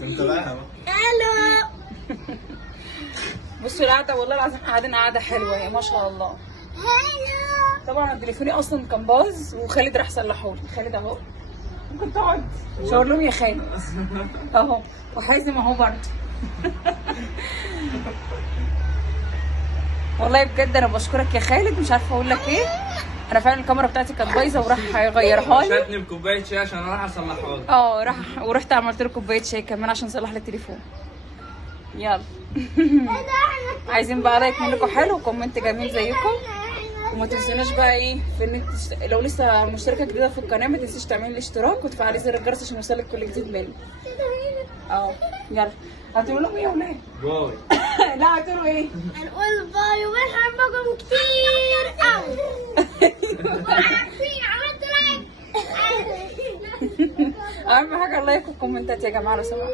انت بقى الو. بصوا القعده والله العظيم قاعدين قعده حلوه يا ما شاء الله. هلو. طبعا أنا تليفوني اصلا كان باظ وخالد راح صلحه لي. خالد اهو ممكن تقعد شاور لهم يا خالد اهو، وحازم اهو برضه. والله بجد انا بشكرك يا خالد، مش عارفه اقول لك ايه. انا فعلا الكاميرا بتاعتي كانت بايظه وراح يغيرها لي. شاتني بكوبايه شاي عشان اروح اصلحها لك. ورحت عملت له كوبايه شاي كمان عشان اصلح لي التليفون. يلا. عايزين بقى لايك منكم حلو وكومنت جميل زيكم، وما تنسوناش بقى ايه في ان لو لسه مشتركه جديده في القناه ما تنسيش تعملي الاشتراك وتفعلي زر الجرس عشان يوصلك كل جديد مني. يلا هتقولوا لهم ايه يا ولاد؟ باي. لا هتقولوا ايه؟ هنقول باي وبنحبكم كتير قوي. عارفين عملت لايك. اهم حاجه اللايك والكومنتات يا جماعه لو سمحتوا.